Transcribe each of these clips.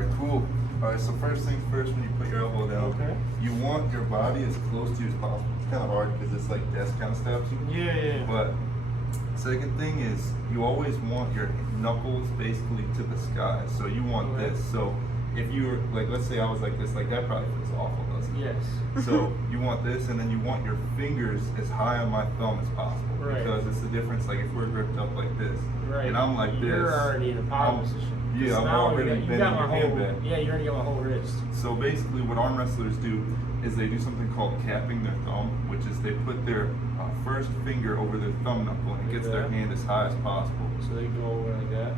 right, cool. All right, so first things first, when you put your elbow down, you want your body as close to you as possible. It's kind of hard because it's like desk kind of stops you. Yeah. But second thing is you always want your knuckles basically to the sky. So you want this. So if you were like, let's say I was like this, like that probably feels awful, doesn't it? Yes. So you want this, and then you want your fingers as high on my thumb as possible. Right. Because it's the difference, like if we're gripped up like this, and I'm like You're this. already in a power position. Yeah, I'm already bending your hand back. Yeah, you already got my whole wrist. So basically what arm wrestlers do is they do something called capping their thumb, which is they put their first finger over their thumb knuckle and it gets their hand as high as possible. So they go over like that.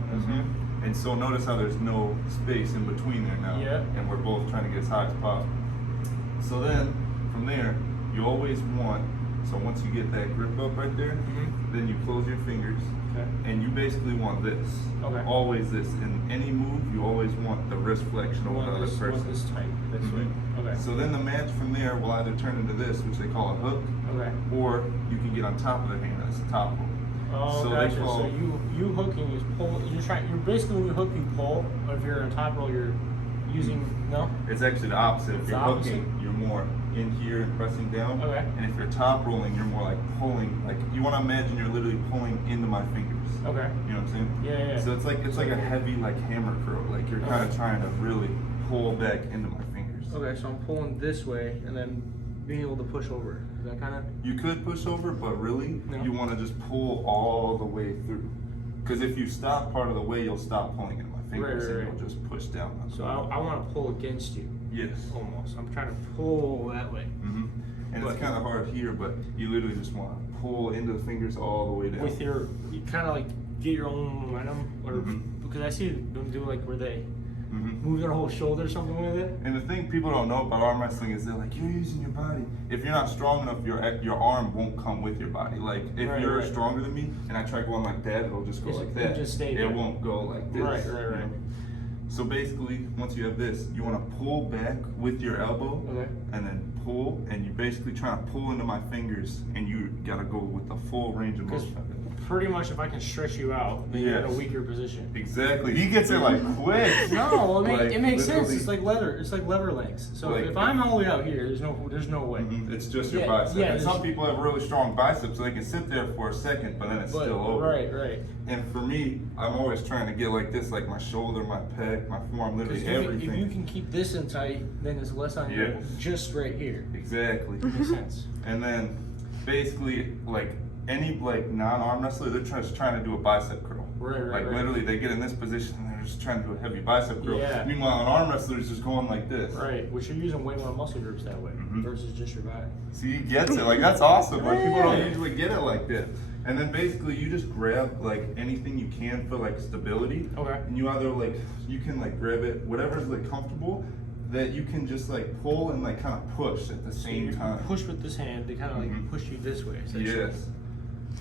And so notice how there's no space in between there now. Yeah. And we're both trying to get as high as possible. So then, from there, you always want, so once you get that grip up right there, then you close your fingers. And you basically want this. Always this. In any move, you always want the wrist flexion over the other person. Want this tight. This way. So then the match from there will either turn into this, which they call a hook, or you can get on top of the hand as a top roll. Oh, so gotcha. So you hooking is pull. You're basically when you hook, you pull. But if you're on top roll, you're using It's actually the opposite. If you're opposite? hooking, you're more in here and pressing down. And if you're top rolling, you're more like pulling. Like you want to imagine you're literally pulling into my fingers. You know what I'm saying? Yeah. So it's like a heavy like hammer curl. Like you're kind of trying to really pull back into my fingers. So I'm pulling this way and then being able to push over. Is that kind of? You could push over, but really you want to just pull all the way through. Because if you stop part of the way, you'll stop pulling into my fingers and you'll just push down. So I want to pull against you. Yes. Almost. I'm trying to pull that way. And it's kind of hard here, but you literally just want to pull into the fingers all the way down. With you kind of like get your own momentum, or because I see them do like where they move their whole shoulder or something with it. And the thing people don't know about arm wrestling is they're like, you're using your body. If you're not strong enough, your arm won't come with your body. Like if you're stronger than me and I try going like that, it'll just go like that. Just stay it won't go like this. Right. You know? So basically, once you have this, you want to pull back with your elbow, and then pull, and you basically try to pull into my fingers, and you gotta go with the full range of motion. Pretty much, if I can stretch you out, then you're in a weaker position. Exactly. He gets it like quick. No, it makes sense. It's like leather. It's like lever lengths. So like, if I'm all the way out here, there's no way. It's just your bicep. And some people have really strong biceps, so they can sit there for a second, but then it's still over. Right. And for me, I'm always trying to get like this, like my shoulder, my pec, my forearm, literally everything. If you can keep this in tight, then it's less on you. Just right here. Exactly. Makes sense. And then basically, like any like non-arm wrestler, they're just trying to do a bicep curl. Like literally, they get in this position and they're just trying to do a heavy bicep curl. Meanwhile, an arm wrestler is just going like this. Which you're using way more muscle groups that way versus just your body. See, he gets it. Like that's awesome. Like people don't usually get it like that. And then basically you just grab like anything you can for like stability. And you either like, you can like grab it, whatever's like comfortable, that you can just like pull and like kind of push at the same time. Push with this hand, they kind of like push you this way. Yes.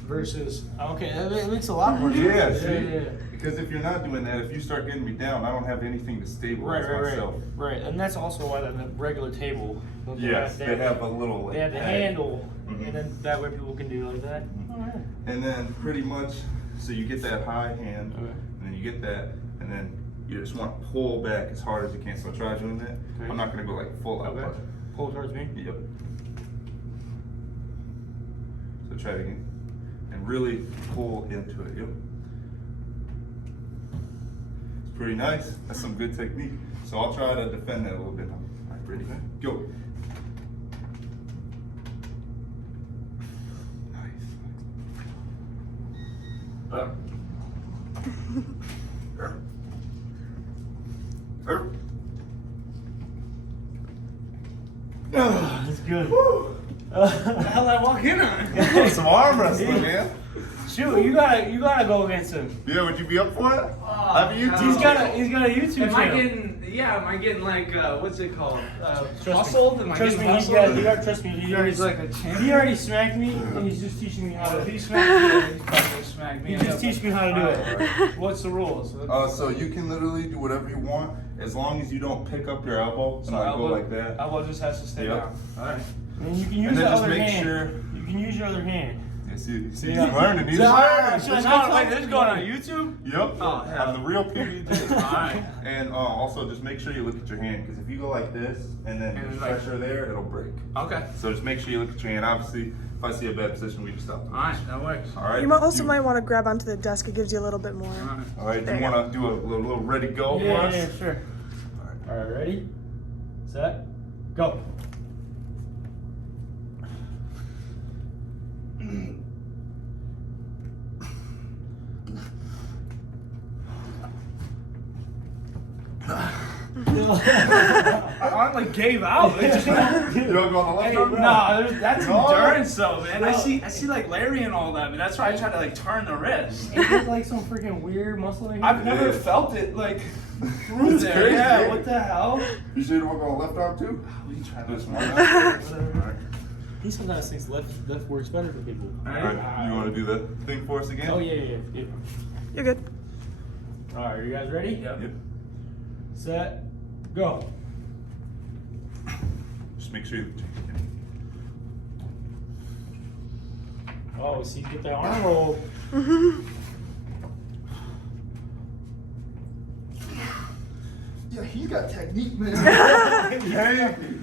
Versus, that makes a lot more sense. Yeah. Because if you're not doing that, if you start getting me down, I don't have anything to stabilize myself. Right, and that's also why the regular table. They have a little like they have the handle, and then that way people can do like that. And then pretty much, so you get that high hand, and then you get that, and then you just want to pull back as hard as you can. So try doing that. I'm not going to go like full out. Pull towards me? Yep. So try it again. And really pull into it. Yep. It's pretty nice. That's some good technique. So I'll try to defend that a little bit. All right, ready? Go. That's good. What the hell did I walk in on? Some arm wrestling, man. Shoot, you gotta go against him. Yeah, would you be up for it? He's got a YouTube channel. Am I getting like what's it called? Hustled? Trust me, trust me. He already smacked me, and he's just teaching me how to. He smacked me. He's probably smacked me. He just teach me how to do it. What's the rules? So you can literally do whatever you want as long as you don't pick up your elbow. So I go like that. Elbow just has to stay down. All right. And you can use the other hand. You can use your other hand. see. He's Yeah. learning. He's So, learning. so- This is going on YouTube? Yep. Oh, hell. I'm the real PBJ. Alright. And also just make sure you look at your hand, because if you go like this and then And there's it's like- pressure there, it'll break. Okay. So just make sure you look at your hand. Obviously, if I see a bad position, we just stop. Alright, that works. All right. You also might want to grab onto the desk. It gives you a little bit more. All right. Do There you you want to do a little ready go for Yeah, us? yeah, sure. All right, ready, set, go. I like gave out. It just, You don't go on the left arm? no, that's No. endurance though, man. No. I see like Larry and all that, man. That's why I try to like turn the wrist. Ain't it like some freaking weird muscle in here? I've never Yeah. felt it like through It's there. crazy. Yeah, what the hell? You sure you don't want to go on the left arm too? We can try This this one. one. All right. He sometimes thinks left works better for people. All right. You want to do the thing for us again? Oh yeah. You're good. All right, are you guys ready? Yep. Yep. Set, go. Just make sure you. Oh, see, get that arm roll. Yeah, he's got technique, man.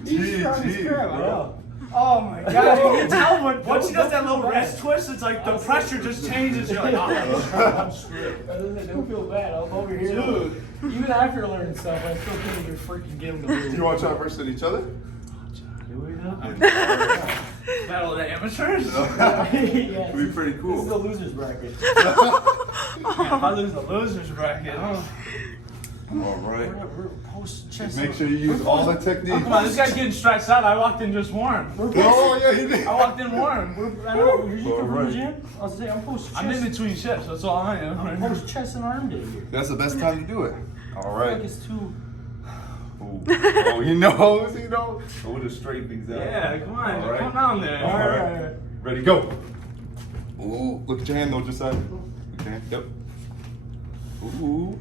He's strong as crap, I know. Oh my god, you can tell when once he does that little wrist twist, it's like the pressure just changes. You're like, oh, I'm screwed. Don't feel bad. I'm over here. Dude. Even after learning stuff, I still think you're freaking getting the move. Do you want to try versus each other? Do we know? Battle of the amateurs? Yeah, It'd be pretty This is cool. the losers bracket. If I lose the losers bracket. All right. We're post Just chest. make sure you use all the techniques. Come on, this guy's getting stressed out. I walked in just warm. Oh yeah, he did. I walked in warm. I know. You're All from right. the gym. I was saying I'm post chest. I'm in between shifts. That's all I I'm am. post chest and arm day here. That's the best time to do it. All I feel right. like it's too. Ooh. Oh, he knows. He knows. So we'll just straighten things out. Yeah, come on. All right. Come down there. All right. Ready, go. Ooh, look at your hand, don't just side. Okay, yep. Ooh.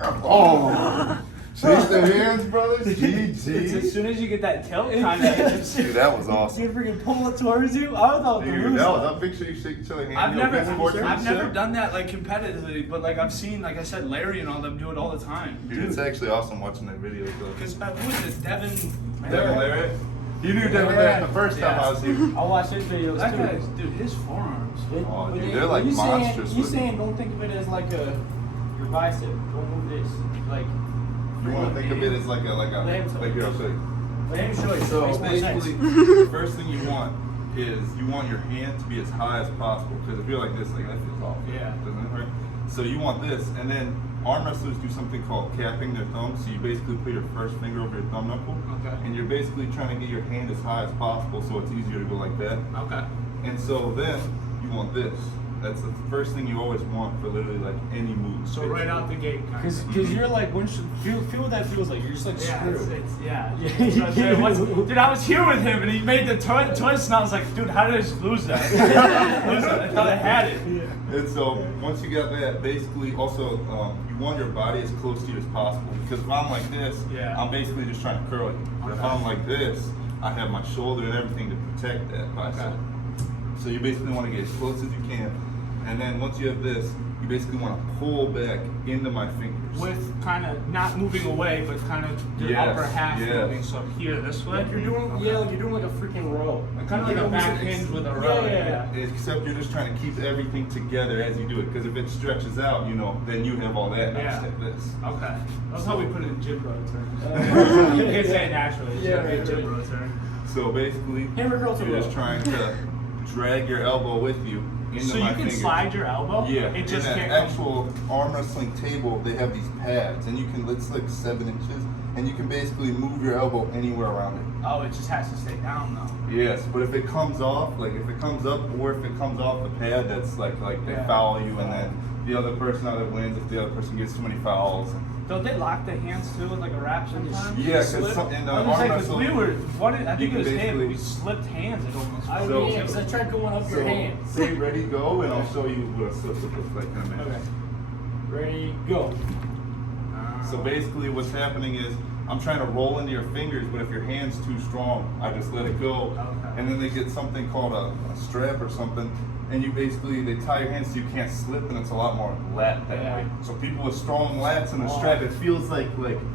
Oh. Shake the hands, brothers. It's as GG. soon as you get that tilt, kind of. Dude, that was See awesome. if we can pull it towards you. I thought the Dude, loser. that was. I'm big sure you shake each other's hands. I've You know, never, best sports I've never leadership. done that like competitively, but like I've seen, like I said, Larry and all them do it all the time. Dude, it's actually awesome watching that video. Because who is this, Devin? Devin Larry? You knew Devin Larry the first time I was here. I'll watch his videos That too. guy's, dude, his forearms. Oh, But dude, they're like you monstrous Saying, you with it. saying don't think of it as like your bicep. Don't move this. Like, You want to think of it as like here, I'll show you. let him show you. So Makes more sense. basically, the first thing you want is you want your hand to be as high as possible, because if you're like this, like that feels awful. Yeah. Doesn't it hurt? So you want this, and then arm wrestlers do something called capping their thumb. So you basically put your first finger over your thumb knuckle, Okay. and you're basically trying to get your hand as high as possible, so it's easier to go like that. Okay. And so then you want this. That's the first thing you always want for literally like any move. So right out the gate, kind Cause, of. cause you're like, feel what that feels like. You're just like Yeah, screwed. yeah. Yeah. Dude, I was here with him and he made the twist and I was like, dude, how did I just lose that? I thought I had it. And so once you got that, basically also you want your body as close to you as possible, because if I'm like this, Yeah. I'm basically just trying to curl you. But if I'm like this, I have my shoulder and everything to protect that bicep. Okay. So you basically want to get as close as you can, and then once you have this, you basically want to pull back into my fingers. With kind of not moving away, but kind of the Yes, upper half yes. moving. So here, this way. Like you're doing, yeah, like you're doing like a freaking row. Kind of like a back hinge with a row. Yeah. Except you're just trying to keep everything together as you do it, because if it stretches out, you know, then you have all that. Yeah. Like this. Okay. That's how we put it in gym bro terms. You can't say it naturally. It's Yeah, gotta be a right, gym right. bro term. So basically, Hammer curl to you're just row. trying to drag your elbow with you into So my you can fingers. slide your elbow? Yeah, It just in can't that come. actual arm wrestling table, they have these pads, and you can, it's like 7 inches, and you can basically move your elbow anywhere around it. Oh, it just has to stay down though. Yes, but if it comes off, like if it comes up or if it comes off the pad, that's like they Yeah. foul you, and then the other person either wins if the other person gets too many fouls. Don't they lock the hands too with like a wrap sometimes? Yeah, 'cause Slip? some- in, I was arm gonna say, 'cause wrestle, we were, I think you it was can him, basically- we slipped hands. It almost I So- yeah, because I tried going up your hand. say ready, go, and I'll show you what a slip looks like in a minute. Okay. Ready, go. So basically what's happening is I'm trying to roll into your fingers, but if your hand's too strong, I just let it go. Okay. And then they get something called a strap or something, and you basically, they tie your hands so you can't slip, and it's a lot more lat that way. So people with strong lats in the strap, it feels like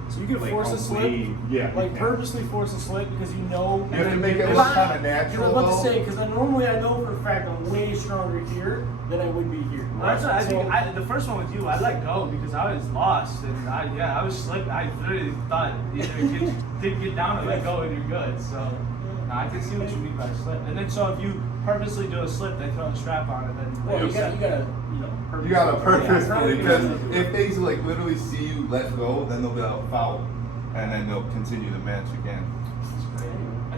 so you can like force a slip, wave. Yeah, like purposely force a slip because you know. You have to make it look kind of natural. I was about to say because normally I know for a fact I'm way stronger here than I would be here. That's what I think. The first one with you, I let go because I was lost and I was slipping. I literally thought either did get down or let go and you're good. So I can see what you mean by slip. And then so if you purposely do a slip, they throw a strap on it. Then Well, you gotta You gotta purposefully, because Yeah. if they like literally see you let go, then they'll be out foul, and then they'll continue the match again.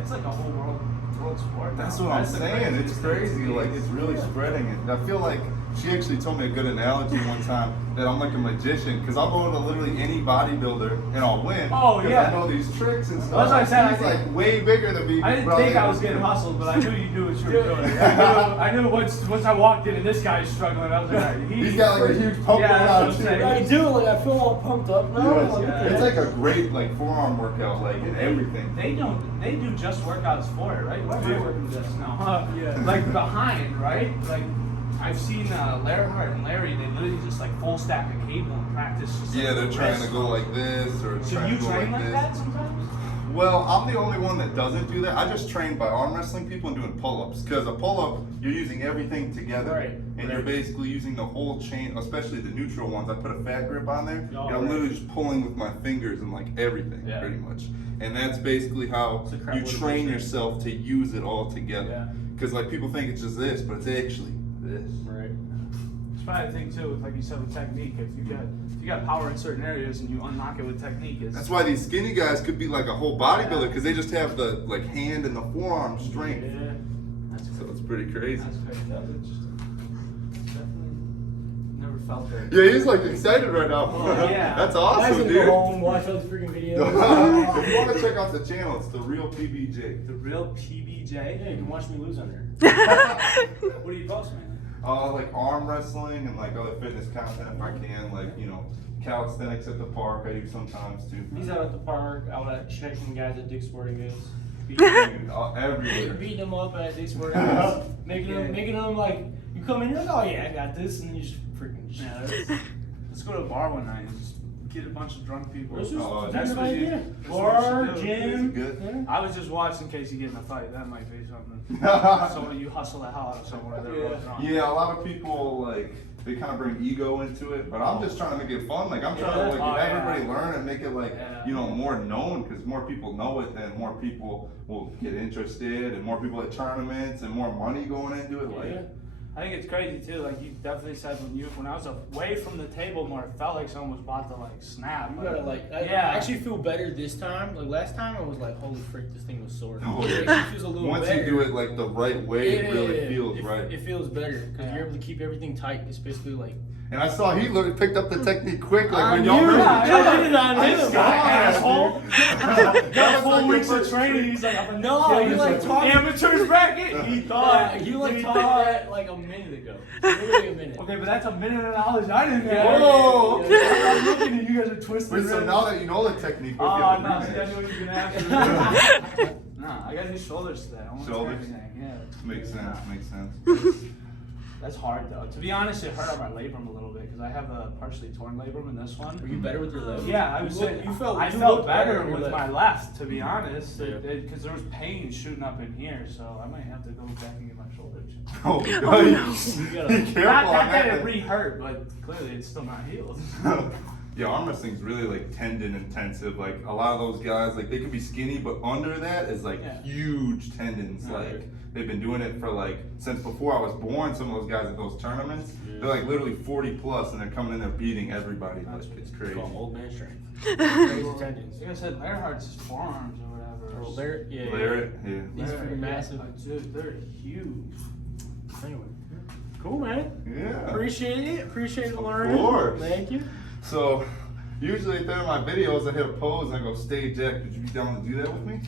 It's like a whole world sport. That's now. what I'm the saying. craziest It's thing to crazy. me. Like it's really spreading. And I feel like she actually told me a good analogy one time that I'm like a magician because I'll go to literally any bodybuilder and I'll win. Oh, 'cause yeah. I know these tricks and stuff. That's what I said. He's like way bigger than me. I didn't probably think I was able getting to- hustled, but I knew you knew what you were doing. I knew once I walked in and this guy's struggling, I was like, He's got like a huge pump Yeah, going that's on what I'm too. saying. I do. Like I feel all pumped up now. Yes. Like, It's like a great like forearm workout, like in everything. They do just workouts for it, right? Why am I working just now? Yeah. Like behind, right? Like I've seen Larry Hart and Larry, they literally just like full stack a cable and practice. Just, Yeah, like, they're the trying to wrist. go like this or So trying you to go train like like this. that sometimes? Well, I'm the only one that doesn't do that. I just train by arm wrestling people and doing pull-ups. Because a pull-up, you're using everything together. Right, And you're right. basically using the whole chain, especially the neutral ones. I put a fat grip on there. Oh, and I'm right. literally just pulling with my fingers and like everything, Yeah. pretty much. And that's basally how It's a crap you load of train bullshit. yourself to use it all together. Yeah. Because like people think it's just this, but it's actually this. Right. It's probably the thing too, with, like you said, with technique. If you got power in certain areas and you unlock it with technique, That's why these skinny guys could be like a whole bodybuilder because they just have the like hand and the forearm strength. Yeah. That's So it's pretty crazy. That's crazy. That was interesting. Definitely never felt that. Yeah, he's like excited right now. Oh, yeah. That's I was awesome, gonna dude. go home, watch all these freaking videos. If you want to check out the channel, it's the real PBJ. The real PBJ. Yeah, you can watch me lose on there. What do you post, man? Like arm wrestling and like other fitness content if I can, like calisthenics at the park. I do sometimes too. He's out at the park, out at checking guys at Dick's Sporting Goods. Beating Everywhere. beating them up at Dick's Sporting Goods. making them like, you come in, you're like, oh yeah, I got this, and then you just freaking Let's go to a bar one night and just get a bunch of drunk people. That's just Oh, that's a what good you- idea. that's what Bar, you should do. gym. Good. Yeah. I was just watching in case you get in a fight. That might be something. So you hustle the hell out of someone. They're real drunk. Yeah, a lot of people like they kind of bring ego into it, but I'm just trying to make it fun. Like I'm trying to like Oh, get yeah. everybody learn and make it like Yeah. more known because more people know it, then more people will get interested, and more people at tournaments, and more money going into it. Like. Yeah. I think it's crazy too. Like you definitely said when I was away from the table more, it felt like someone was about to like snap. You gotta I actually feel better this time. Like last time I was like, holy frick, this thing was sore. Oh, It yeah. actually feels a little Once better. you do it like the right way, it really Yeah, feels right. It feels better because Yeah. you're able to keep everything tight. It's basically like. And I saw he picked up the technique quick, like I when knew y'all it. really I did it on I him. saw it, asshole. dude. Got was 4 like weeks your of first training. trick. He's like, I'm a No, you like talking. amateurs bracket. He thought. You like he taught me thought. that like a minute ago. Literally a minute. Okay, but that's a minute of knowledge I didn't Yeah. know. Whoa. I'm looking at you guys are twisting. Wait, so now that you know the technique, what Oh, do you no, have see, to I knew rematch? what you were gonna ask me. Nah, I got new shoulders today. Almost Shoulders? everything. Yeah. Makes sense, makes sense. That's hard though. To be honest, it hurt on my labrum a little bit because I have a partially torn labrum in this one. Were you better with your left? Yeah, I would say You felt. I you felt looked better on your with left. my left, to be honest, Yeah. because there was pain shooting up in here, so I might have to go back and get my shoulder checked. Oh, no. you gotta- be careful Not on that it that. re-hurt, but clearly it's still not healed. Yeah, arm wrestling's really like tendon intensive. Like a lot of those guys, like they could be skinny, but under that is like Yeah. huge tendons. Yeah. Like they've been doing it for like since before I was born. Some of those guys at those tournaments, they're like literally 40 plus, and they're coming in there beating everybody. Like it's crazy. Call 'em old man strength. Crazy tendons. Like I said, Earhart's forearms or whatever. Or Larry, yeah. Larry, yeah. He's pretty massive. Dude, they're huge. Anyway, cool, man. Yeah. Appreciate it. Appreciate the learning. course. Thank you. So usually at the end of my videos, I hit a pose and I go stage act. Would you be down to do that with me?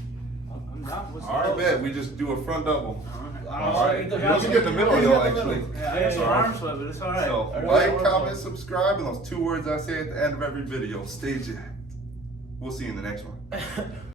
I'm down. What's All right, bet. We just do a front double. Alright. All right. You can get the middle though, actually. Yeah, I got some arm sweat, but it's alright. So like, comment, subscribe, and those 2 words I say at the end of every video. Stage act. We'll see you in the next one.